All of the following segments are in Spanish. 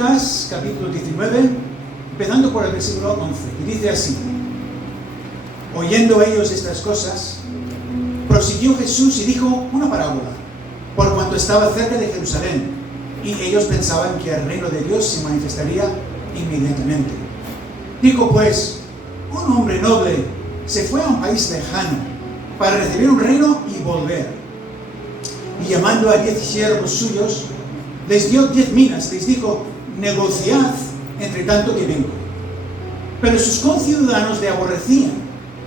Lucas capítulo 19, empezando por el versículo 11, que dice así: oyendo ellos estas cosas, prosiguió Jesús y dijo una parábola, por cuanto estaba cerca de Jerusalén, y ellos pensaban que el reino de Dios se manifestaría inmediatamente. Dijo pues: un hombre noble se fue a un país lejano para recibir un reino y volver. Y llamando a 10 siervos suyos, les dio 10 minas, les dijo: negociad entre tanto que vengo. Pero sus conciudadanos le aborrecían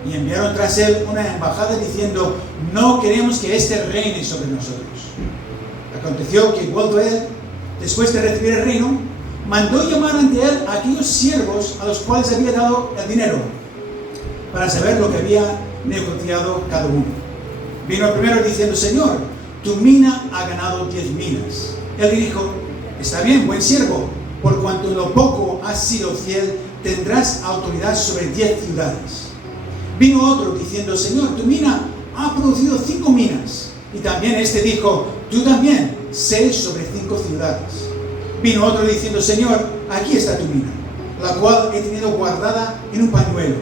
y enviaron tras él una embajada diciendo: no queremos que éste reine sobre nosotros. Aconteció que, vuelto él, después de recibir el reino, mandó llamar ante él a aquellos siervos a los cuales había dado el dinero, para saber lo que había negociado cada uno. Vino el primero diciendo: Señor, tu mina ha ganado 10 minas. Él le dijo: está bien, buen siervo, por cuanto en lo poco has sido fiel, tendrás autoridad sobre 10 ciudades. Vino otro diciendo: Señor, tu mina ha producido 5 minas. Y también este dijo: tú también, 6 sobre 5 ciudades. Vino otro diciendo: Señor, aquí está tu mina, la cual he tenido guardada en un pañuelo,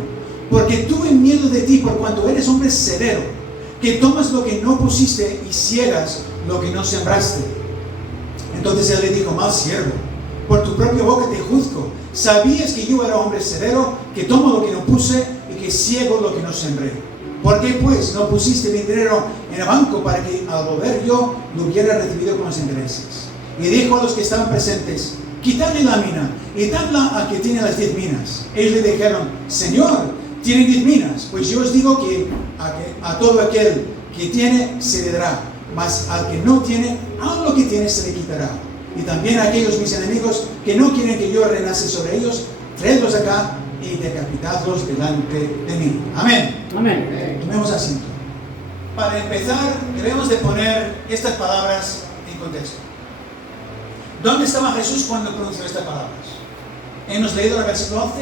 porque tuve miedo de ti, por cuanto eres hombre severo, que tomas lo que no pusiste y ciegas lo que no sembraste. Entonces él le dijo: mal siervo, por tu propia boca te juzgo. ¿Sabías que yo era hombre severo, que tomo lo que no puse y que ciego lo que no sembré? ¿Por qué pues no pusiste mi dinero en el banco para que al volver yo lo hubiera recibido con los intereses? Y dijo a los que estaban presentes: quitadle la mina y dadla al que tiene las 10 minas. Ellos le dijeron: Señor, tiene 10 minas. Pues yo os digo que a todo aquel que tiene se le dará, mas al que no tiene, aun lo que tiene se le quitará. Y también a aquellos mis enemigos que no quieren que yo reinase sobre ellos, traedlos acá y decapitadlos delante de mí. Amén. Amén. Tomemos asiento. Para empezar, debemos de poner estas palabras en contexto. ¿Dónde estaba Jesús cuando pronunció estas palabras? Hemos leído en el versículo 11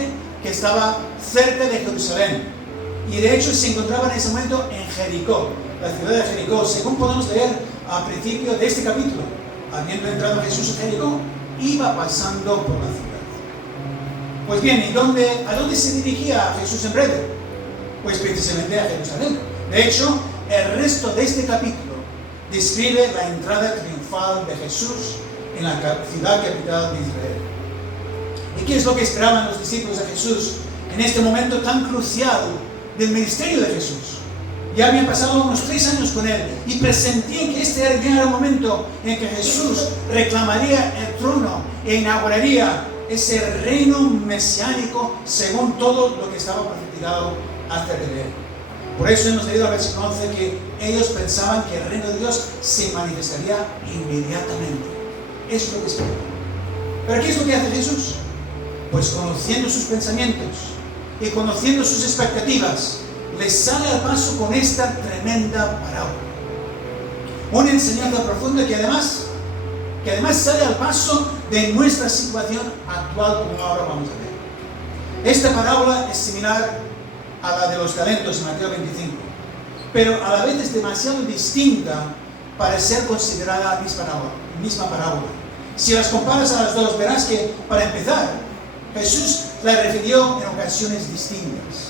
que estaba cerca de Jerusalén. Y de hecho se encontraba en ese momento en Jericó, la ciudad de Jericó, según podemos leer al principio de este capítulo. Habiendo entrado Jesús en Jericó, iba pasando por la ciudad. Pues bien, ¿y a dónde se dirigía Jesús en breve? Pues precisamente a Jerusalén. De hecho, el resto de este capítulo describe la entrada triunfal de Jesús en la ciudad capital de Israel. ¿Y qué es lo que esperaban los discípulos de Jesús en este momento tan crucial del ministerio de Jesús? Ya habían pasado unos 3 años con él y presentían que este era el momento en que Jesús reclamaría el trono e inauguraría ese reino mesiánico según todo lo que estaba profetizado acerca de él. Por eso hemos leído al versículo 11 que ellos pensaban que el reino de Dios se manifestaría inmediatamente. Eso es lo que esperaban. ¿Pero qué es lo que hace Jesús? Pues conociendo sus pensamientos y conociendo sus expectativas, les sale al paso con esta tremenda parábola. Una enseñanza profunda que además sale al paso de nuestra situación actual, como ahora vamos a ver. Esta parábola es similar a la de los talentos en Mateo 25, pero a la vez es demasiado distinta para ser considerada misma parábola. Si las comparas a las dos, verás que, para empezar, Jesús la refirió en ocasiones distintas.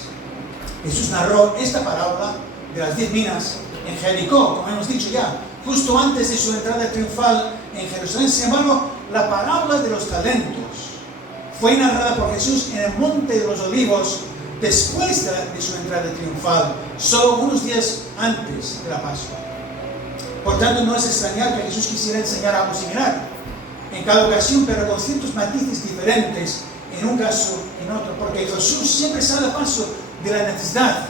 Jesús narró esta parábola de las 10 minas en Jericó, como hemos dicho ya, justo antes de su entrada triunfal en Jerusalén. Sin embargo, la parábola de los talentos fue narrada por Jesús en el Monte de los Olivos después de su entrada triunfal, solo unos días antes de la Pascua. Por tanto, no es extrañar que Jesús quisiera enseñar algo similar en cada ocasión, pero con ciertos matices diferentes en un caso y en otro, porque Jesús siempre sale al paso de la necesidad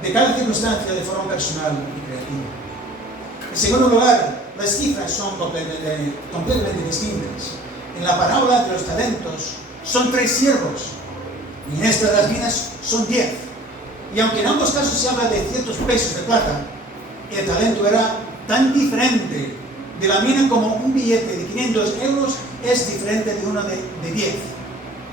de cada circunstancia de forma personal y creativa. En segundo lugar, las cifras son completamente distintas. En la parábola de los talentos son 3 siervos, y en esta de las minas son 10. Y aunque en ambos casos se habla de ciertos pesos de plata, el talento era tan diferente de la mina como un billete de 500 euros es diferente de uno de 10.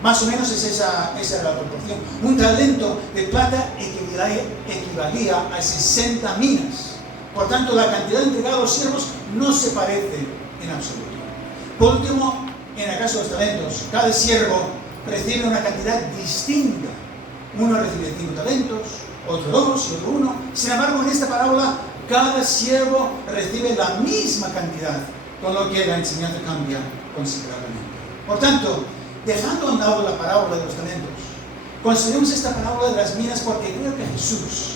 Más o menos esa era la proporción. Un talento de plata equivalía a 60 minas. Por tanto, la cantidad entregada a los siervos no se parece en absoluto. Por último, en el caso de los talentos, cada siervo recibe una cantidad distinta. Uno recibe 5 talentos, otro 2 y otro 1. Sin embargo, en esta parábola, cada siervo recibe la misma cantidad, con lo que la enseñanza cambia considerablemente. Por tanto, dejando a un lado la parábola de los talentos, consideremos esta parábola de las minas porque creo que Jesús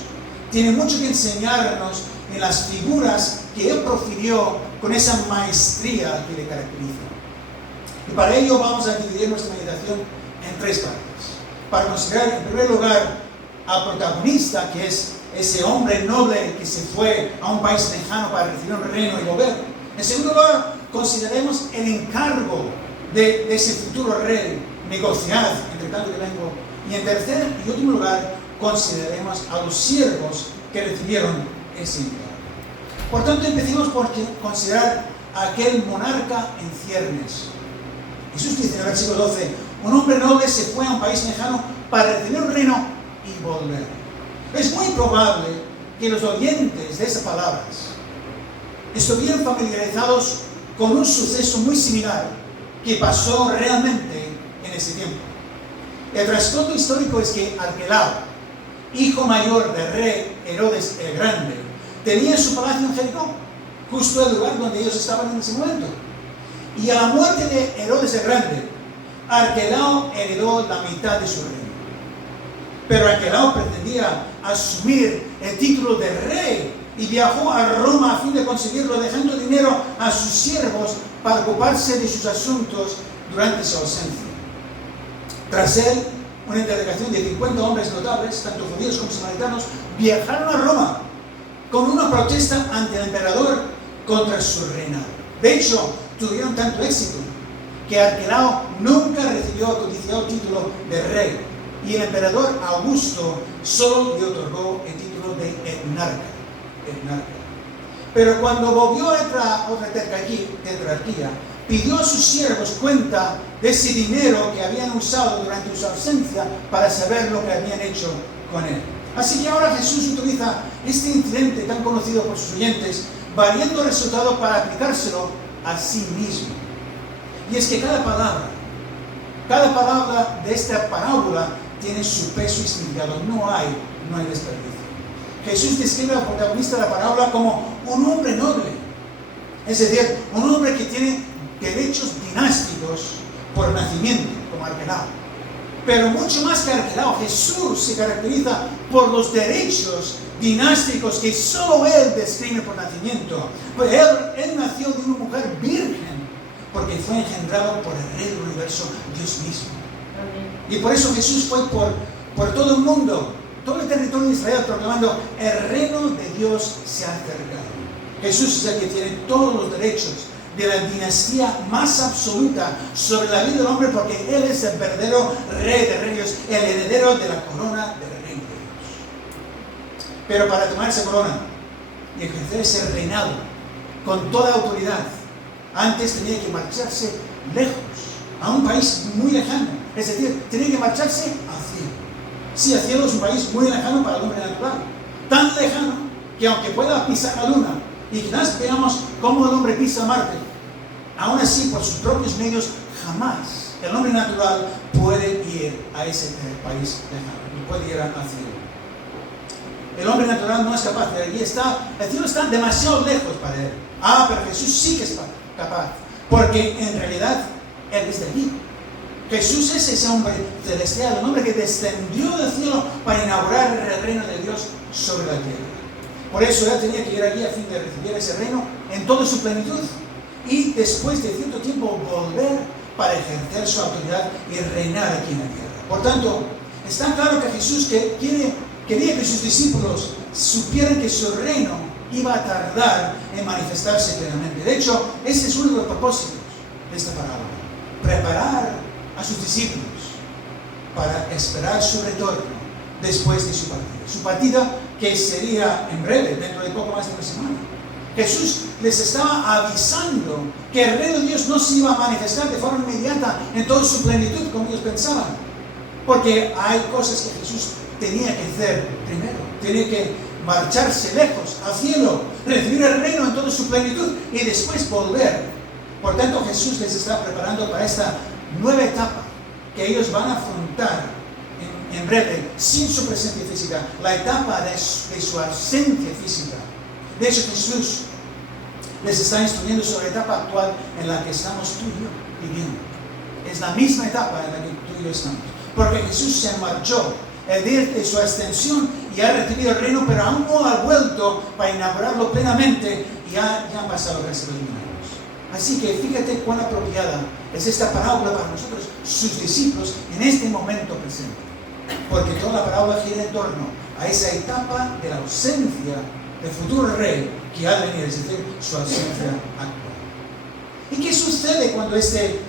tiene mucho que enseñarnos en las figuras que Él profirió con esa maestría que le caracteriza. Y para ello vamos a dividir nuestra meditación en 3 partes. Para considerar en primer lugar al protagonista, que es ese hombre noble que se fue a un país lejano para recibir un reino y volver. En segundo lugar, consideremos el encargo de ese futuro rey, negociad entre tanto que vengo. Y en tercer y último lugar, consideremos a los siervos que recibieron ese encargo. Por tanto, empecemos por considerar a aquel monarca en ciernes. Jesús dice en el versículo 12, un hombre noble se fue a un país lejano para recibir un reino y volver. Es muy probable que los oyentes de esas palabras estuvieran familiarizados con un suceso muy similar que pasó realmente en ese tiempo. El trasfondo histórico es que Arquelao, hijo mayor del rey Herodes el Grande, tenía su palacio en Jericó, justo el lugar donde ellos estaban en ese momento. Y a la muerte de Herodes el Grande, Arquelao heredó la mitad de su reino. Pero Arquelao pretendía asumir el título de rey y viajó a Roma a fin de conseguirlo, dejando dinero a sus siervos para ocuparse de sus asuntos durante su ausencia. Tras él, una delegación de 50 hombres notables, tanto judíos como samaritanos, viajaron a Roma con una protesta ante el emperador contra su reinado. De hecho, tuvieron tanto éxito que Arquelao nunca recibió el codiciado título de rey y el emperador Augusto solo le otorgó el título de etnarca. Pero cuando volvió a otra tetrarquía, pidió a sus siervos cuenta de ese dinero que habían usado durante su ausencia para saber lo que habían hecho con él. Así que ahora Jesús utiliza este incidente tan conocido por sus oyentes, variando el resultado para aplicárselo a sí mismo. Y es que cada palabra de esta parábola tiene su peso y significado. No hay desperdicio. Jesús describe al protagonista de la parábola como un hombre noble. Es decir, un hombre que tiene derechos dinásticos por nacimiento, como Arquelao. Pero mucho más que Arquelao, Jesús se caracteriza por los derechos dinásticos que solo Él describe por nacimiento. Pues él nació de una mujer virgen, porque fue engendrado por el Rey del Universo, Dios mismo. Y por eso Jesús fue por todo el mundo, todo el territorio de Israel, proclamando: el reino de Dios se ha acercado. Jesús es el que tiene todos los derechos de la dinastía más absoluta sobre la vida del hombre, porque Él es el verdadero Rey de Reyes, el heredero de la corona del reino de Dios. Pero para tomar esa corona y ejercer ese reinado con toda autoridad, antes tenía que marcharse lejos, a un país muy lejano. Es decir, tenía que marcharse al cielo. Sí, el cielo es un país muy lejano para el hombre natural. Tan lejano que aunque pueda pisar la luna, y quizás veamos cómo el hombre pisa Marte, aún así, por sus propios medios, jamás el hombre natural puede ir a ese país lejano, no puede ir al cielo. El hombre natural no es capaz, de allí está, el cielo está demasiado lejos para él. Pero Jesús sí que es capaz, porque en realidad Él es de allí. Jesús es ese hombre celestial, un hombre que descendió del cielo para inaugurar el reino de Dios sobre la tierra. Por eso Él tenía que ir allí a fin de recibir ese reino en toda su plenitud y después de cierto tiempo volver para ejercer su autoridad y reinar aquí en la tierra. Por tanto, está claro que Jesús quería que sus discípulos supieran que su reino iba a tardar en manifestarse plenamente. De hecho, ese es uno de los propósitos de esta parábola: preparar a sus discípulos para esperar su retorno después de su partida. Su partida que sería en breve, dentro de poco más de una semana. Jesús les estaba avisando que el reino de Dios no se iba a manifestar de forma inmediata en toda su plenitud como ellos pensaban. Porque hay cosas que Jesús tenía que hacer primero. Tenía que marcharse lejos, al cielo, recibir el reino en toda su plenitud y después volver. Por tanto, Jesús les está preparando para esta nueva etapa que ellos van a afrontar en breve, sin su presencia física, la etapa de su ausencia física. De hecho, Jesús les está instruyendo sobre la etapa actual en la que estamos tú y yo viviendo. Es la misma etapa en la que tú y yo estamos. Porque Jesús se marchó el día de su ascensión y ha recibido el reino, pero aún no ha vuelto para inaugurarlo plenamente y ya han pasado casi 2000 años. Así que fíjate cuán apropiada es esta parábola para nosotros, sus discípulos, en este momento presente. Porque toda la parábola gira en torno a esa etapa de la ausencia del futuro rey que ha de venir, es decir, su ausencia actual. ¿Y qué sucede cuando este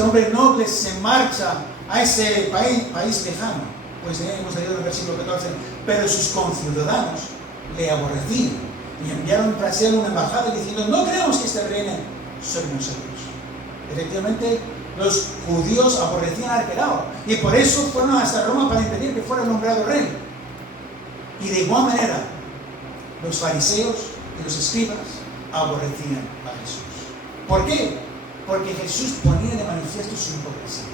hombre noble se marcha a ese país lejano? Pues hemos leído en el versículo 14, pero sus conciudadanos le aborrecían y enviaron tras él una embajada diciendo: no queremos que este reine sobre nosotros. Efectivamente, los judíos aborrecían al Arquelao y por eso fueron hasta Roma para impedir que fuera nombrado rey. Y de igual manera, los fariseos y los escribas aborrecían a Jesús. ¿Por qué? Porque Jesús ponía de manifiesto su hipocresía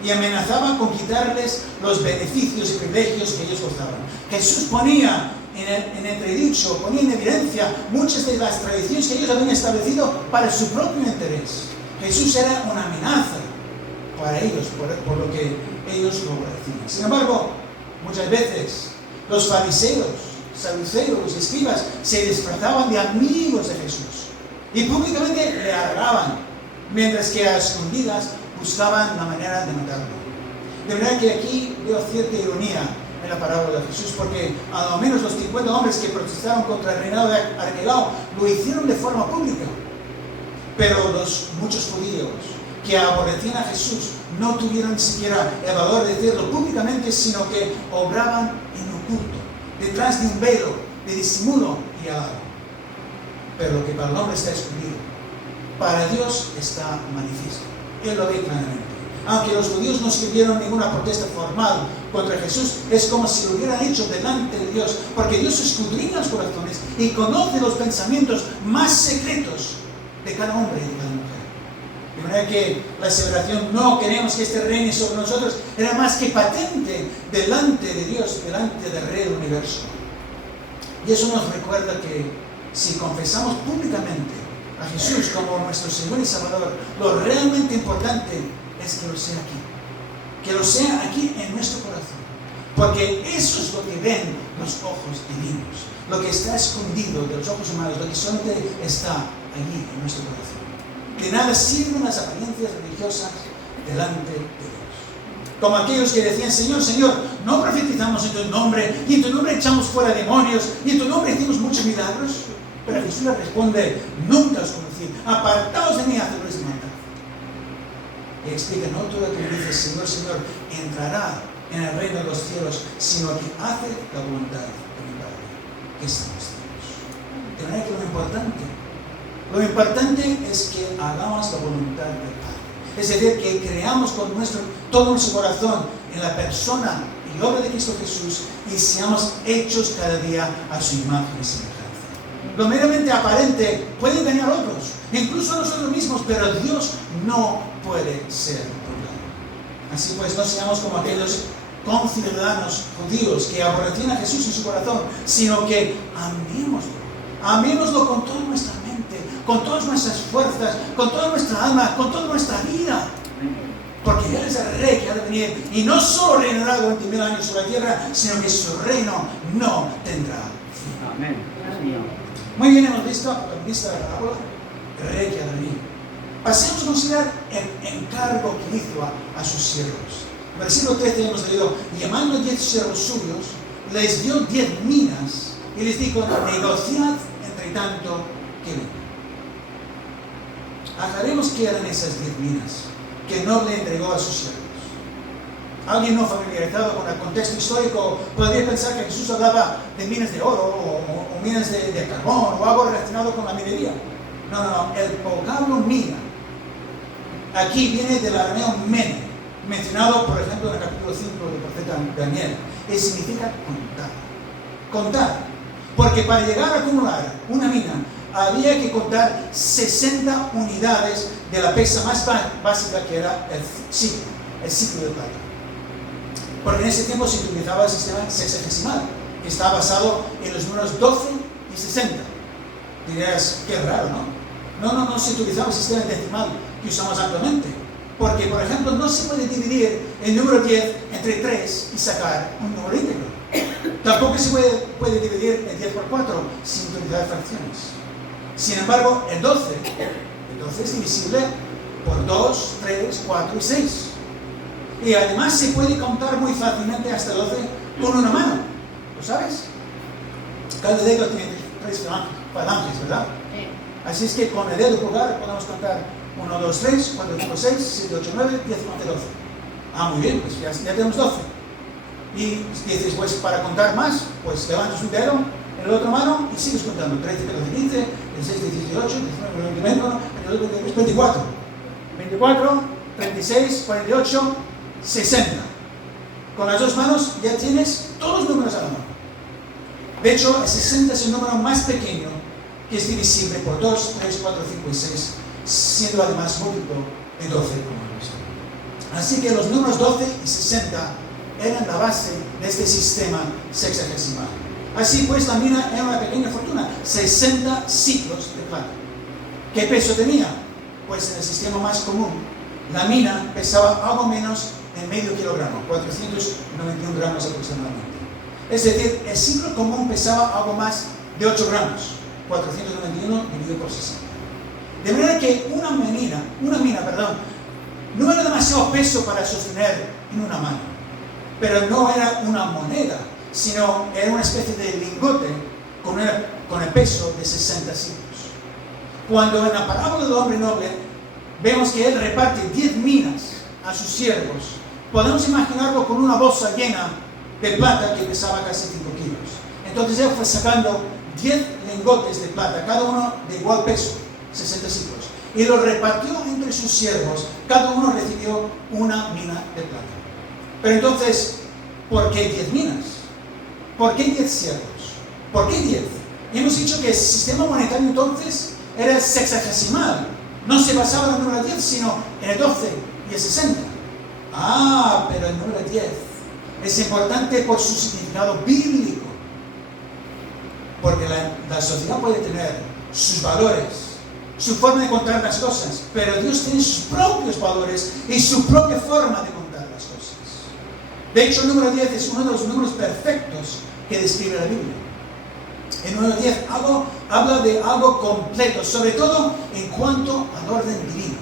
y amenazaba con quitarles los beneficios y privilegios que ellos gozaban. Jesús ponía en entredicho, ponía en evidencia muchas de las tradiciones que ellos habían establecido para su propio interés. Jesús era una amenaza para ellos, por lo que ellos lo aborrecían. Sin embargo, muchas veces los fariseos, saduceos, los escribas se disfrazaban de amigos de Jesús y públicamente le halagaban, mientras que a escondidas buscaban la manera de matarlo. De verdad que aquí veo cierta ironía en la parábola de Jesús, porque a lo menos los 50 hombres que protestaron contra el reinado de Arquelao lo hicieron de forma pública. Pero los muchos judíos que aborrecían a Jesús no tuvieron ni siquiera el valor de decirlo públicamente, sino que obraban en oculto, detrás de un velo de disimulo y halago. Pero lo que para el hombre está escondido, para Dios está manifiesto. Él lo ve claramente. Aunque los judíos no escribieron ninguna protesta formal contra Jesús, es como si lo hubieran hecho delante de Dios, porque Dios escudriña los corazones y conoce los pensamientos más secretos de cada hombre y de cada mujer. De manera que la aseveración "no queremos que este reine sobre nosotros" era más que patente delante de Dios, delante del Rey del Universo. Y eso nos recuerda que si confesamos públicamente a Jesús como nuestro Señor y Salvador, lo realmente importante es que lo sea aquí. Que lo sea aquí en nuestro corazón. Porque eso es lo que ven los ojos divinos. Lo que está escondido de los ojos humanos, lo que solamente está allí en nuestro corazón. De nada sirven las apariencias religiosas delante de Dios. Como aquellos que decían: Señor, Señor, no profetizamos en tu nombre, y en tu nombre echamos fuera demonios, y en tu nombre hicimos muchos milagros. Pero Jesús le responde: nunca os conocí, apartaos de mí, hacedores de maldad. Y explica: no todo el que me dice Señor, Señor entrará en el reino de los cielos, sino que hace la voluntad de mi Padre que está en los cielos. De manera que lo importante es que hagamos la voluntad del Padre. Es decir, que creamos con todo nuestro corazón en la persona y obra de Cristo Jesús y seamos hechos cada día a su imagen y semejanza. Lo meramente aparente puede engañar a otros, incluso a nosotros mismos, pero Dios no puede ser burlado. Así pues, no seamos como aquellos conciudadanos judíos que aborrecían a Jesús en su corazón, sino que amémoslo con toda nuestra mente, con todas nuestras fuerzas, con toda nuestra alma, con toda nuestra vida. Porque Él es el Rey que ha de venir y no solo reinará durante 1000 años sobre la tierra, sino que su reino no tendrá fin. Amén. Muy bien, hemos visto la parábola, el Rey que ha de venir. Pasemos a considerar el encargo que hizo a sus siervos. En el versículo 13 hemos leído: y llamando 10 siervos suyos, les dio 10 minas y les dijo: negociad entre tanto que venga. Aclaremos qué eran esas 10 minas que no le entregó a sus siervos. Alguien no familiarizado con el contexto histórico podría pensar que Jesús hablaba de minas de oro o minas de carbón o algo relacionado con la minería. No. El vocablo mina aquí viene del arameo mene, mencionado por ejemplo en el capítulo 5 del profeta Daniel, y significa contar. Porque para llegar a acumular una mina había que contar 60 unidades de la pesa más básica, que era el ciclo de plata. Porque en ese tiempo se utilizaba el sistema sexagesimal, que está basado en los números 12 y 60. Dirías, qué raro, ¿no? No se utilizaba el sistema decimal que usamos actualmente. Porque, por ejemplo, no se puede dividir el número 10 entre 3 y sacar un número íntegro. Tampoco se puede dividir el 10 por 4 sin utilizar fracciones. Sin embargo, el 12 es divisible por 2, 3, 4 y 6. Y además se puede contar muy fácilmente hasta 12 con una mano. ¿Lo sabes? Cada dedo tiene 3 falanges, ¿verdad? Sí. Así es que con el dedo pulgar podemos contar 1, 2, 3, 4, 5, 6, 7, 8, 9, 10, 11, 12. Ah, muy bien, pues ya tenemos 12. Y dices, pues para contar más, pues levantas un dedo en la otra mano y sigues contando. 13, 14, 15, 16, 18, 19, 20, 21, 22, 23, 24. 24, 36, 48, 60. Con las dos manos ya tienes todos los números a la mano. De hecho, el 60 es el número más pequeño que es divisible por 2, 3, 4, 5 y 6, siendo además múltiplo de 12, como hemos visto. Así que los números 12 y 60 eran la base de este sistema sexagesimal. Así pues, la mina era una pequeña fortuna, 60 ciclos de plata. ¿Qué peso tenía? Pues en el sistema más común, la mina pesaba algo menos de medio kilogramo, 491 gramos aproximadamente. Es decir, el ciclo común pesaba algo más de 8 gramos, 491 dividido por 60. De manera que una mina, no era demasiado peso para sostener en una mano, pero no era una moneda, sino era una especie de lingote con el peso de 60 ciclos. Cuando en la parábola del hombre noble vemos que él reparte 10 minas a sus siervos, podemos imaginarlo con una bolsa llena de plata que pesaba casi 5 kilos. Entonces él fue sacando 10 lingotes de plata, cada uno de igual peso, 60 ciclos, y lo repartió entre sus siervos. Cada uno recibió una mina de plata. Pero entonces, ¿por qué 10 minas? ¿Por qué 10 siervos? ¿Por qué 10? Hemos dicho que el sistema monetario entonces era sexagesimal. No se basaba en el número 10, sino en el 12 y el 60. Ah, pero el número 10 es importante por su significado bíblico. Porque la sociedad puede tener sus valores, su forma de contar las cosas, pero Dios tiene sus propios valores y su propia forma de contar las cosas. De hecho, el número 10 es uno de los números perfectos que describe la Biblia. El número 10 habla de algo completo, sobre todo en cuanto al orden divino.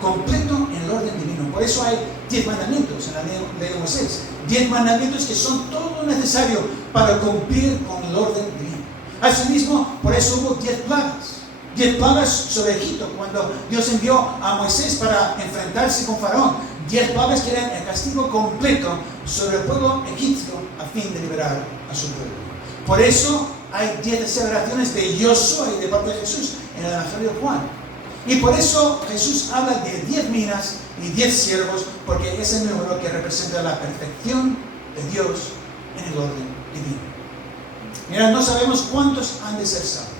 Completo en el orden divino. Por eso hay 10 mandamientos en la ley de Moisés. 10 mandamientos que son todo lo necesario para cumplir con el orden divino. Asimismo, por eso hubo 10 plagas. 10 plagas sobre Egipto, cuando Dios envió a Moisés para enfrentarse con Faraón. 10 plagas que eran el castigo completo sobre el pueblo egipcio a fin de liberar a su pueblo. Por eso hay 10 aseveraciones de yo soy de parte de Jesús en el Evangelio de Juan. Y por eso Jesús habla de 10 minas y 10 siervos, porque es el número que representa la perfección de Dios en el orden divino. Mira, no sabemos cuántos han de ser salvos,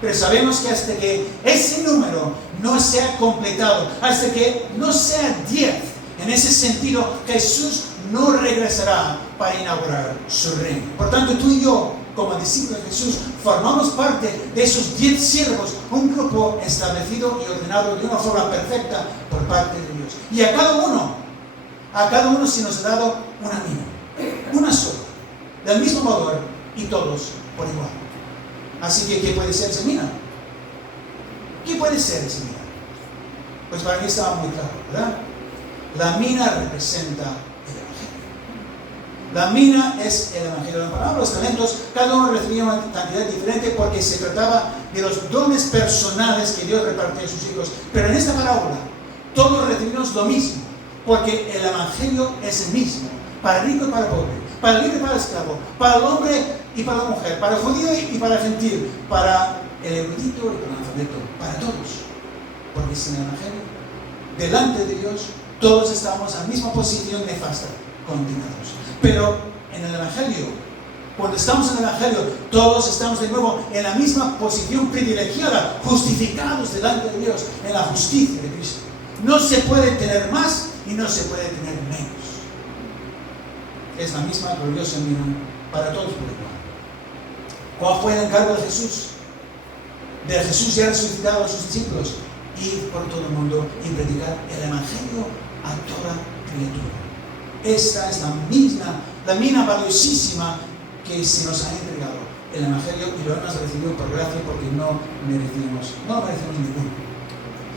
pero sabemos que hasta que ese número no sea completado, hasta que no sea 10, en ese sentido, Jesús no regresará para inaugurar su reino. Por tanto, tú y yo, como discípulos de Jesús, formamos parte de esos 10 siervos, un grupo establecido y ordenado de una forma perfecta por parte de Dios. Y a cada uno se nos ha dado una mina, una sola, del mismo valor y todos por igual. Así que, ¿qué puede ser esa mina? ¿Qué puede ser esa mina? Pues para mí estaba muy claro, ¿verdad? La mina representa el Evangelio. La mina es el Evangelio. En palabras, los talentos, cada uno recibía una cantidad diferente porque se trataba de los dones personales que Dios repartía a sus hijos. Pero en esta parábola, todos recibimos lo mismo, porque el Evangelio es el mismo, para el rico y para el pobre, para el libre y para el esclavo, para el hombre y para la mujer, para el judío y para el gentil, para el erudito y para el analfabeto, para todos. Porque sin el Evangelio, delante de Dios, todos estamos en la misma posición nefasta, condenados. Pero en el Evangelio, Cuando estamos en el Evangelio, todos estamos de nuevo en la misma posición privilegiada, justificados delante de Dios en la justicia de Cristo. No se puede tener más y no se puede tener menos. Es la misma gloriosa mina para todos por igual. ¿Cuál fue el encargo de Jesús? De Jesús ya resucitado a sus discípulos, ir por todo el mundo y predicar el Evangelio a toda criatura. Esta es la mina valiosísima que se nos ha entregado, el Evangelio, y lo hemos recibido por gracia porque no merecemos ninguno.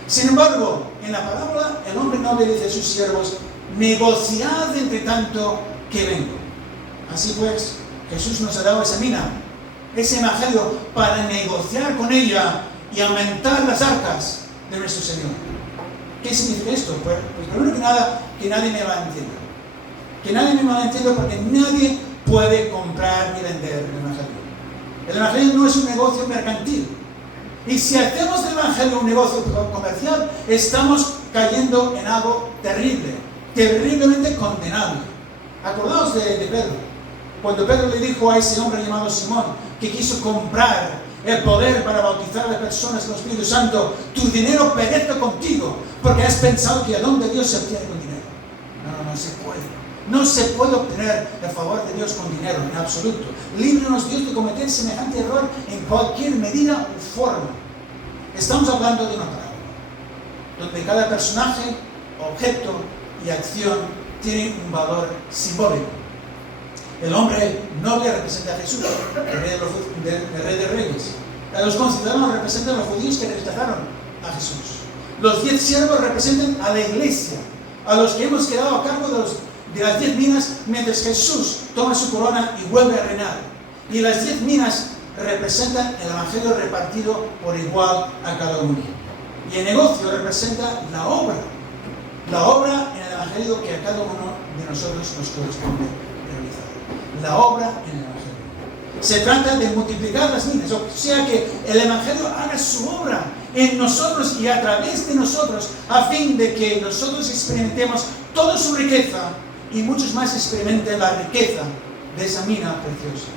Sin embargo, en la parábola el hombre no le dice a sus siervos: negociad entre tanto que vengo. Así pues, Jesús nos ha dado esa mina, ese Evangelio, para negociar con ella y aumentar las arcas de nuestro Señor. ¿Qué significa esto? Pues primero que nada, que nadie me malentienda. Que nadie me malentienda, porque nadie puede comprar ni vender el Evangelio. El Evangelio no es un negocio mercantil. Y si hacemos del Evangelio un negocio comercial, estamos cayendo en algo terrible, terriblemente condenable. Acordaos de Pedro. Cuando Pedro le dijo a ese hombre llamado Simón, que quiso comprar el poder para bautizar a las personas con el Espíritu Santo: tu dinero perezca contigo, porque has pensado que el don de Dios se obtiene con dinero. No se puede. No se puede obtener el favor de Dios con dinero, en absoluto. Líbranos, Dios, de cometer semejante error en cualquier medida o forma. Estamos hablando de una parábola, donde cada personaje, objeto y acción tiene un valor simbólico. El hombre noble representa a Jesús, el rey de reyes. A los conciudadanos representan a los judíos que rechazaron a Jesús. Los 10 siervos representan a la iglesia, a los que hemos quedado a cargo de las 10 minas, mientras Jesús toma su corona y vuelve a reinar. Y las 10 minas representan el Evangelio repartido por igual a cada uno. Y el negocio representa la obra en el Evangelio que a cada uno de nosotros nos corresponde realizar. La obra en el Evangelio. Se trata de multiplicar las minas, o sea que el Evangelio haga su obra en nosotros y a través de nosotros, a fin de que nosotros experimentemos toda su riqueza y muchos más experimenten la riqueza de esa mina preciosa.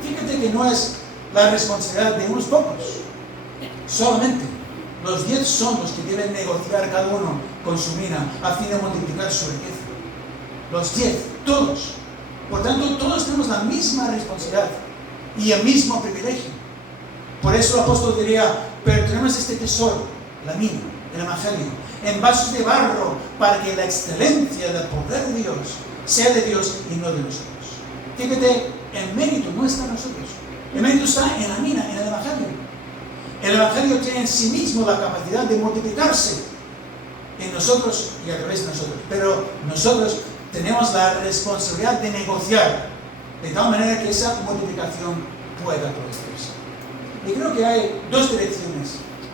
Fíjate que no es la responsabilidad de unos pocos solamente. Los 10 son los que deben negociar cada uno con su mina a fin de multiplicar su riqueza. Los 10, todos. Por tanto, todos tenemos la misma responsabilidad y el mismo privilegio. Por eso el apóstol diría: pero tenemos este tesoro, la mina, el Evangelio, en vasos de barro, para que la excelencia del poder de Dios sea de Dios y no de nosotros. Fíjate, el mérito no está en nosotros. El mérito está en la mina, en el Evangelio. El Evangelio tiene en sí mismo la capacidad de multiplicarse en nosotros y a través de nosotros. Pero nosotros tenemos la responsabilidad de negociar de tal manera que esa multiplicación pueda producirse. Y creo que hay 2 direcciones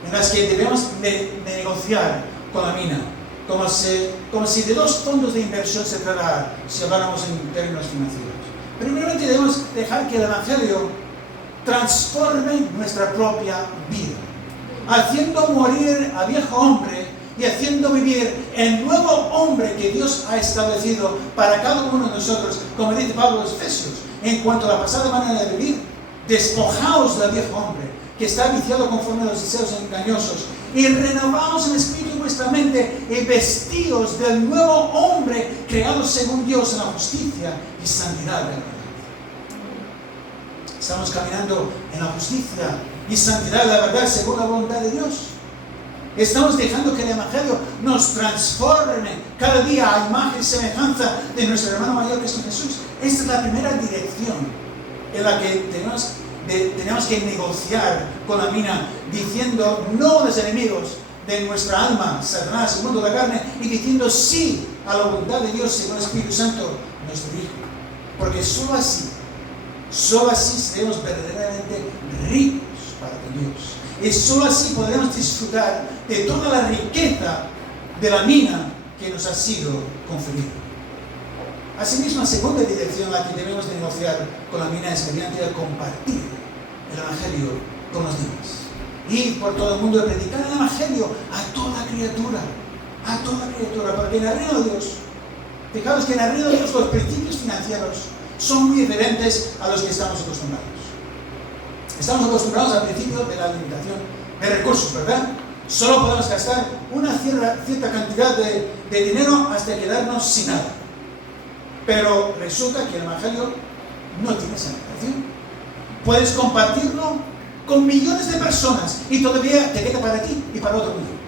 en las que debemos de negociar con la mina, como si de 2 fondos de inversión se tratara, si habláramos en términos financieros. Primeramente, debemos dejar que el Evangelio transforme nuestra propia vida, haciendo morir al viejo hombre y haciendo vivir el nuevo hombre que Dios ha establecido para cada uno de nosotros. Como dice Pablo a los Efesios, en cuanto a la pasada manera de vivir, despojaos del viejo hombre, que está viciado conforme a los deseos engañosos, y renovaos en espíritu vuestra mente, y vestíos del nuevo hombre creado según Dios en la justicia y santidad de la verdad. Estamos caminando en la justicia y santidad de la verdad según la voluntad de Dios. Estamos dejando que el Evangelio nos transforme cada día a imagen y semejanza de nuestro hermano mayor Cristo Jesús. Esta es la primera dirección en la que tenemos que negociar con la mina, diciendo no a los enemigos de nuestra alma, Satanás, el mundo de la carne, y diciendo sí a la voluntad de Dios según el Espíritu Santo, nuestro Hijo. Porque solo así seremos verdaderamente ricos para con Dios. Y solo así podremos disfrutar de toda la riqueza de la mina que nos ha sido conferida. Asimismo, la segunda dirección en la que debemos de negociar con la mina es mediante el compartir el Evangelio con los demás. Ir por todo el mundo y predicar el Evangelio a toda criatura, porque en el reino de Dios, fijaos que en el reino de Dios los principios financieros son muy diferentes a los que estamos acostumbrados. Estamos acostumbrados al principio de la limitación de recursos, ¿verdad? Solo podemos gastar una cierta cantidad de dinero hasta quedarnos sin nada. Pero resulta que el Evangelio no tiene esa limitación. Puedes compartirlo con millones de personas y todavía te queda para ti y para otro millón.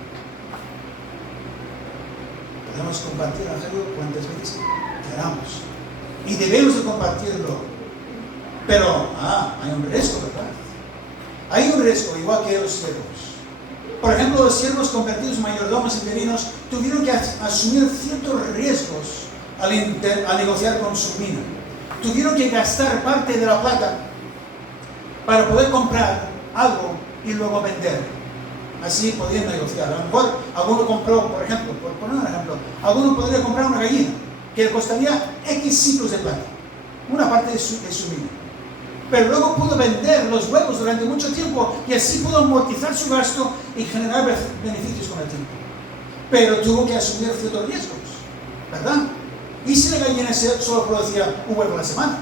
Podemos compartir el Evangelio cuantas veces queramos. Y debemos de compartirlo. Pero, hay un riesgo, ¿verdad? Hay un riesgo, igual que los siervos. Por ejemplo, los siervos convertidos en mayordomos interinos tuvieron que asumir ciertos riesgos al negociar con su mina. Tuvieron que gastar parte de la plata para poder comprar algo y luego vender. Así podían negociar. A lo mejor alguno compró, por ejemplo, por poner un ejemplo, alguno podría comprar una gallina que le costaría X ciclos de plata, una parte de su mina. Pero luego pudo vender los huevos durante mucho tiempo y así pudo amortizar su gasto y generar beneficios con el tiempo. Pero tuvo que asumir ciertos riesgos, ¿verdad? ¿Y si la gallina solo producía un huevo a la semana?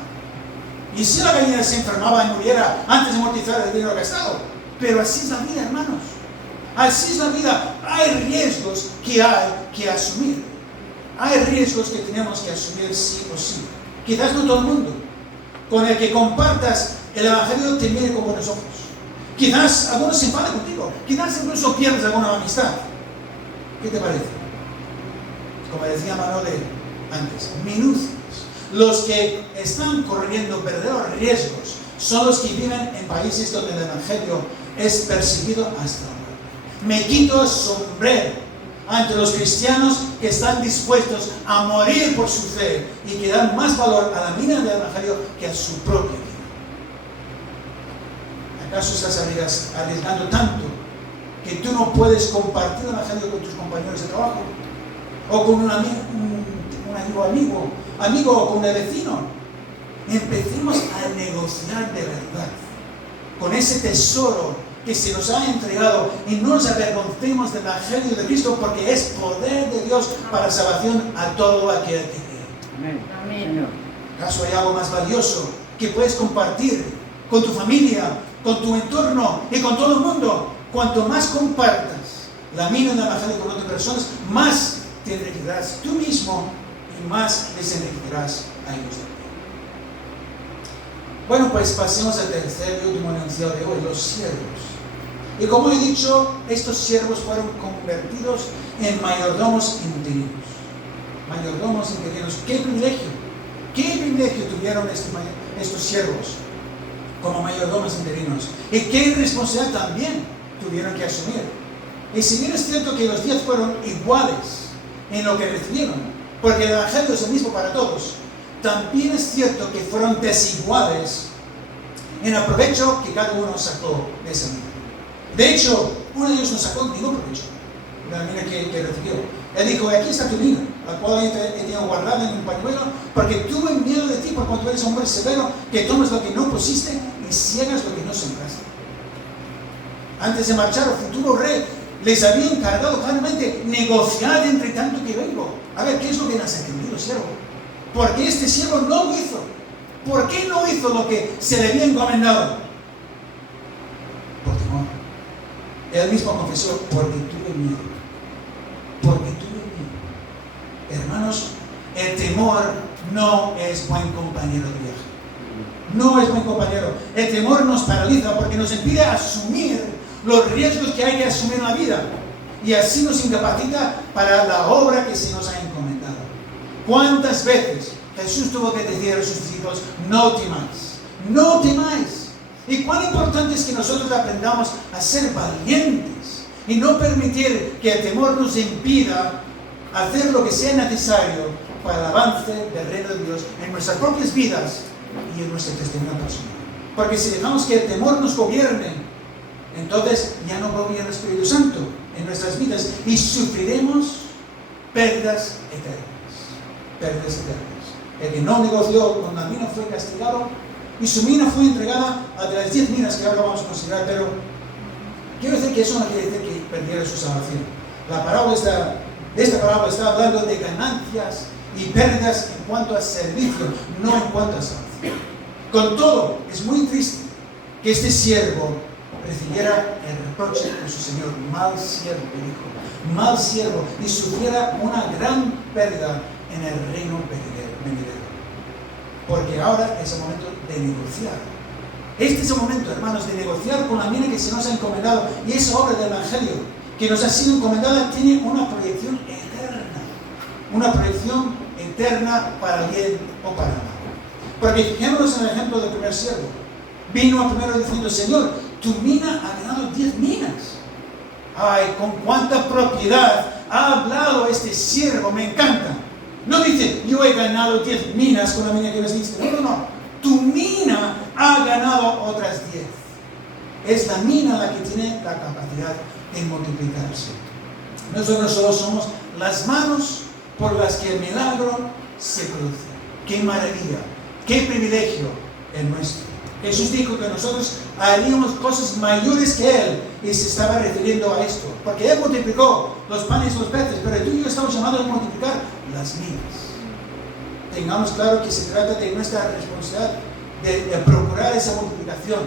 ¿Y si la gallina se enfermaba y muriera antes de amortizar el dinero gastado? Pero así es la vida, hermanos. Así es la vida. Hay riesgos que hay que asumir. Hay riesgos que tenemos que asumir sí o sí. Quizás no todo el mundo con el que compartas el Evangelio te mire con buenos ojos. Quizás algunos se enfaden contigo. Quizás incluso pierdes alguna amistad. ¿Qué te parece? Como decía Manole antes, minucios. Los que están corriendo verdaderos riesgos son los que viven en países donde el Evangelio es perseguido hasta la muerte. Me quito el sombrero ante los cristianos que están dispuestos a morir por su fe y que dan más valor a la mina del Evangelio que a su propia vida. ¿Acaso estás arriesgando tanto que tú no puedes compartir el Evangelio con tus compañeros de trabajo? ¿O con un amigo o con un vecino? Empecemos a negociar de verdad con ese tesoro que se nos ha entregado y no nos avergoncemos del Evangelio de Cristo, porque es poder de Dios para salvación a todo aquel que cree. Amén. ¿Acaso hay algo más valioso que puedes compartir con tu familia, con tu entorno y con todo el mundo? Cuanto más compartas la mina del Evangelio con otras personas, más te enriquecerás tú mismo y más les enriquecerás a ellos también. Bueno, pues pasemos al tercer y último enunciado de hoy, los siervos. Y como he dicho, estos siervos fueron convertidos en mayordomos interinos. Mayordomos interinos. ¡Qué privilegio! ¿Qué privilegio tuvieron estos siervos como mayordomos interinos? ¿Y qué responsabilidad también tuvieron que asumir? Y si bien es cierto que los 10 fueron iguales en lo que recibieron, porque el Evangelio es el mismo para todos, también es cierto que fueron desiguales en el provecho que cada uno sacó de esa mina. De hecho, uno de ellos no sacó ningún provecho de la mina que recibió. Él dijo: aquí está tu mina, la cual he tenido guardada en un pañuelo, porque tuve miedo de ti, por cuanto eres hombre severo, que tomes lo que no pusiste y ciegas lo que no sembraste. Antes de marchar, el futuro rey les había encargado claramente: negociad entre tanto que vengo. A ver, ¿qué es lo que no has entendido, siervo? ¿Por qué este siervo no lo hizo? ¿Por qué no hizo lo que se le había encomendado? Por temor. Él mismo confesó: porque tuve miedo. Porque tuve miedo. Hermanos, el temor no es buen compañero de viaje. No es buen compañero. El temor nos paraliza porque nos impide asumir los riesgos que hay que asumir en la vida. Y así nos incapacita para la obra que se nos ha encomendado. ¿Cuántas veces Jesús tuvo que decir a sus discípulos: no temáis, no temáis? Y cuán importante es que nosotros aprendamos a ser valientes y no permitir que el temor nos impida hacer lo que sea necesario para el avance del reino de Dios en nuestras propias vidas y en nuestro testimonio personal. Porque si dejamos que el temor nos gobierne, entonces ya no gobierna el Espíritu Santo en nuestras vidas y sufriremos pérdidas eternas. Pérdidas eternas. El que no negoció con la mina fue castigado y su mina fue entregada a de las 10 minas que ahora vamos a considerar. Pero quiero decir que eso no quiere decir que perdiera su salvación. Esta parábola está hablando de ganancias y pérdidas en cuanto a servicio, no en cuanto a salvación. Con todo, es muy triste que este siervo recibiera el reproche de su señor, mal siervo, le dijo, mal siervo, y sufriera una gran pérdida en el reino venidero. Porque ahora es el momento de negociar. Este es el momento, hermanos, de negociar con la mina que se nos ha encomendado, y esa obra del Evangelio que nos ha sido encomendada tiene una proyección eterna. Una proyección eterna para bien o para mal. Porque fijémonos en el ejemplo del primer siervo. Vino primero diciendo, Señor, tu mina ha ganado 10 minas. Ay, con cuánta propiedad ha hablado este siervo, me encanta. No dice, yo he ganado 10 minas con la mina que me diste. No, no, no. Tu mina ha ganado otras 10. Es la mina la que tiene la capacidad de multiplicarse. Nosotros solo somos las manos por las que el milagro se produce. ¡Qué maravilla! ¡Qué privilegio es nuestro! Jesús dijo que nosotros haríamos cosas mayores que Él, y se estaba refiriendo a esto, porque Él multiplicó los panes y los peces, pero tú y yo estamos llamados a multiplicar las minas. Tengamos claro que se trata de nuestra responsabilidad de procurar esa multiplicación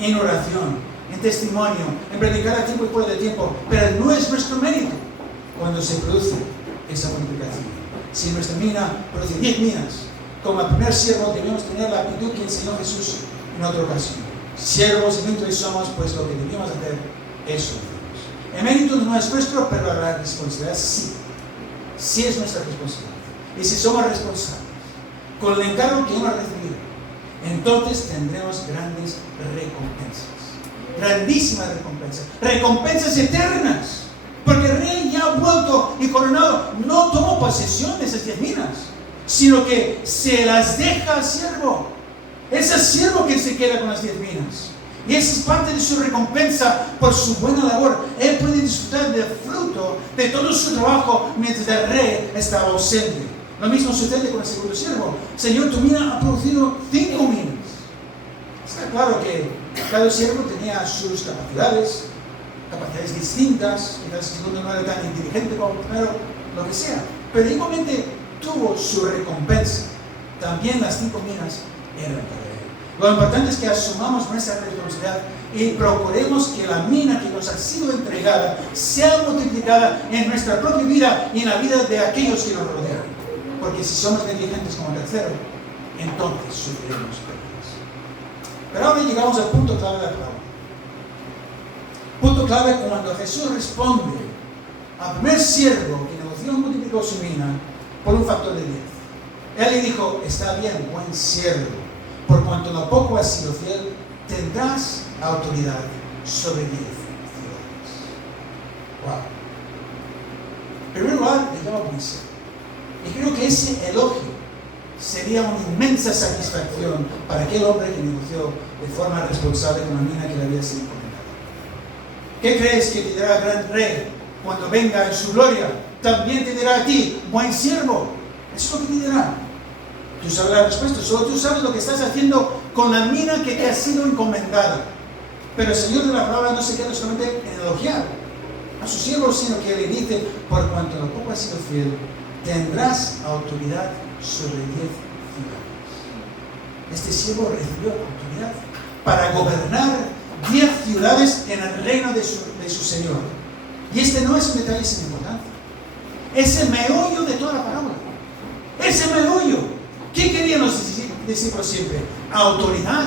en oración, en testimonio, en predicar a tiempo y fuera de tiempo, pero no es nuestro mérito cuando se produce esa multiplicación. Si nuestra mina produce 10 minas, como el primer siervo, debemos tener la actitud que enseñó Jesús en otra ocasión. Siervos y ministros somos, pues lo que debemos hacer es obedecer. El mérito no es nuestro, pero la responsabilidad sí. Sí es nuestra responsabilidad. Y si somos responsables con el encargo que hemos recibido, entonces tendremos grandes recompensas. Grandísimas recompensas. Recompensas eternas. Porque el rey ya ha vuelto y coronado no tomó posesión de esas 10 minas, sino que se las deja al siervo. Es el siervo que se queda con las 10 minas. Y esa es parte de su recompensa por su buena labor. Él puede disfrutar del fruto de todo su trabajo mientras el rey estaba ausente. Lo mismo sucede con el segundo siervo. Señor, tu mina ha producido 5 minas. Está claro que cada siervo tenía sus capacidades distintas. Quizás el segundo no era tan inteligente como el primero, lo que sea. Pero igualmente tuvo su recompensa. También las 5 minas eran para él. Lo importante es que asumamos nuestra responsabilidad y procuremos que la mina que nos ha sido entregada sea multiplicada en nuestra propia vida y en la vida de aquellos que nos rodean. Porque si somos negligentes como tercero, entonces sufriremos pérdidas. Pero ahora llegamos al punto clave de la palabra. Punto clave cuando Jesús responde al primer siervo que negoció y multiplicó su mina por un factor de 10. Él le dijo, está bien, buen siervo, por cuanto lo poco has sido fiel, tendrás autoridad sobre 10 ciudades. Wow. En primer lugar, le llama buen siervo. Y creo que ese elogio sería una inmensa satisfacción para aquel hombre que negoció de forma responsable con la mina que le había sido encomendada. ¿Qué crees que te dirá el gran rey cuando venga en su gloria? También te dirá a ti, buen siervo. Eso es lo que te dirá. Tú sabes la respuesta, solo tú sabes lo que estás haciendo con la mina que te ha sido encomendada. Pero el Señor de la palabra no se queda solamente en elogiar a su siervo, sino que le dice, por cuanto lo poco has sido fiel, tendrás autoridad sobre 10 ciudades. Este siervo recibió autoridad para gobernar 10 ciudades en el reino de su Señor. Y este no es un detalle sin importancia. Es el meollo de toda la parábola. Es el meollo. ¿Qué querían los discípulos siempre? Autoridad.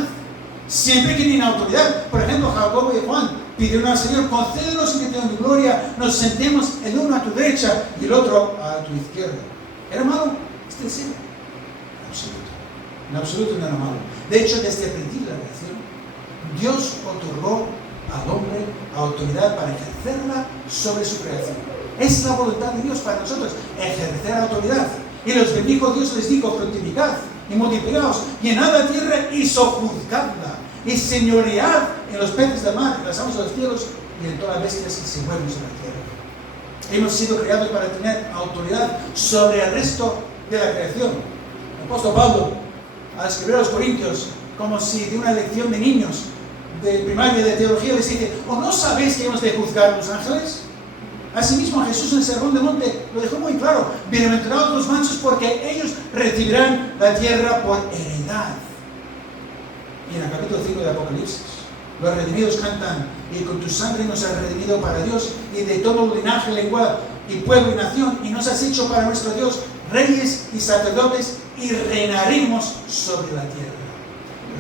Siempre querían autoridad. Por ejemplo, Jacobo y Juan pidieron al Señor, concédenos que te en tu gloria, nos sentemos el uno a tu derecha y el otro a tu izquierda. ¿Era malo este deseo? En absoluto no era malo. De hecho, desde el principio de la creación, Dios otorgó al hombre autoridad para ejercerla sobre su creación. Es la voluntad de Dios para nosotros, ejercer autoridad. Y los bendijo Dios, les dijo, fructificad y multiplicaos, llenad la tierra y sojuzgadla, y señoread en los peces del mar, en las aguas de los cielos y en todas las bestias que se mueven sobre la tierra. Hemos sido creados para tener autoridad sobre el resto de la creación. El apóstol Pablo, al escribir a los Corintios, como si de una lección de niños de primaria de teología, les dice, ¿o no sabéis que hemos de juzgar a los ángeles? Asimismo, Jesús en el Sermón del Monte lo dejó muy claro. Bienaventurados los mansos porque ellos recibirán la tierra por heredad. Y en el capítulo 5 de Apocalipsis, los redimidos cantan: y con tu sangre nos has redimido para Dios y de todo linaje, lengua y pueblo y nación, y nos has hecho para nuestro Dios reyes y sacerdotes, y reinaremos sobre la tierra.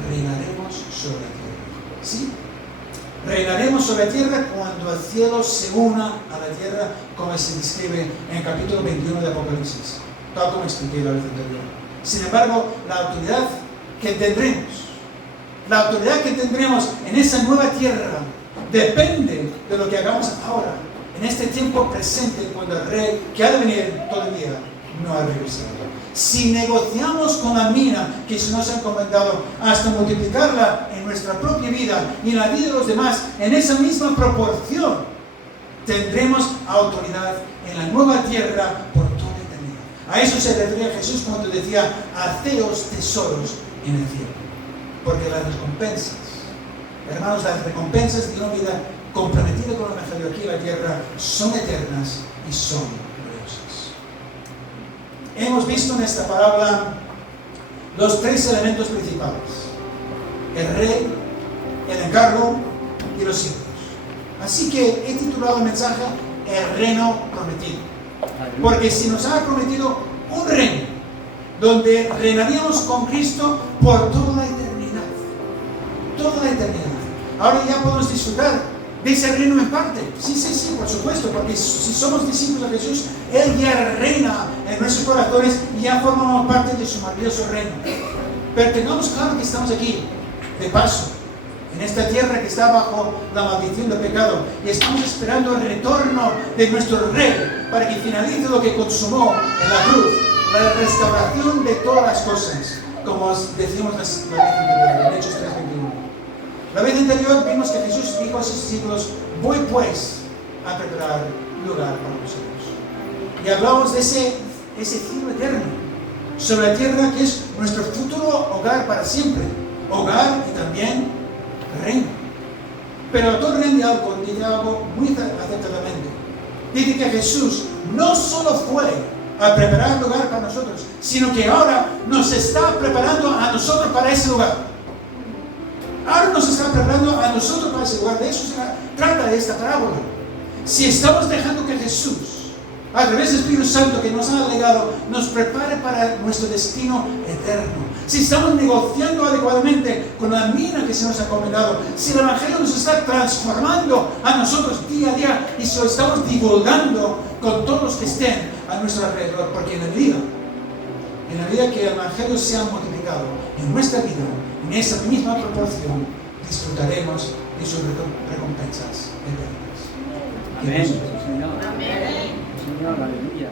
Reinaremos sobre la tierra. ¿Sí? Reinaremos sobre la tierra cuando el cielo se una a la tierra, como se describe en el capítulo 21 de Apocalipsis, tal como expliqué la vez anterior. Sin embargo, la autoridad que tendremos en esa nueva tierra depende de lo que hagamos ahora, en este tiempo presente, cuando el rey que ha de venir todavía no ha regresado. Si negociamos con la mina que se nos ha encomendado hasta multiplicarla en nuestra propia vida y en la vida de los demás en esa misma proporción, tendremos autoridad en la nueva tierra por toda la eternidad. A eso se refería Jesús cuando decía: haceos tesoros en el cielo. Porque las recompensas, hermanos, las recompensas de una vida comprometida con el Evangelio aquí en la tierra son eternas y son gloriosas. Hemos visto en esta parábola los tres elementos principales: el rey, el encargo y los siervos. Así que he titulado el mensaje El reino prometido. Porque si nos ha prometido un reino donde reinaríamos con Cristo por toda la eternidad. Toda la eternidad. Ahora ya podemos disfrutar de ese reino en parte. Sí, por supuesto, porque si somos discípulos de Jesús, Él ya reina en nuestros corazones y ya formamos parte de su maravilloso reino. Pero tengamos claro que estamos aquí, de paso, en esta tierra que está bajo la maldición del pecado, y estamos esperando el retorno de nuestro Rey para que finalice lo que consumó en la cruz, la restauración de todas las cosas, como decimos la vez anterior, en Hechos 3:21. La vez anterior vimos que Jesús dijo a sus discípulos: voy pues a preparar lugar para vosotros. Y hablamos de ese cielo eterno sobre la tierra, que es nuestro futuro hogar para siempre. Hogar y también reino. Pero el autor dice algo muy acertadamente. Dice que Jesús no solo fue a preparar lugar para nosotros, sino que ahora nos está preparando a nosotros para ese lugar. Ahora nos está preparando a nosotros para ese lugar. De eso se trata esta parábola. Si estamos dejando que Jesús, a través del Espíritu Santo que nos ha legado, nos prepare para nuestro destino eterno. Si estamos negociando adecuadamente con la mina que se nos ha encomendado, si el Evangelio nos está transformando a nosotros día a día y se lo estamos divulgando con todos los que estén a nuestro alrededor, porque en la vida que el Evangelio sea multiplicado en nuestra vida, en esa misma proporción, disfrutaremos de sus recompensas eternas. Amén. Señor. Amén. Señor, aleluya.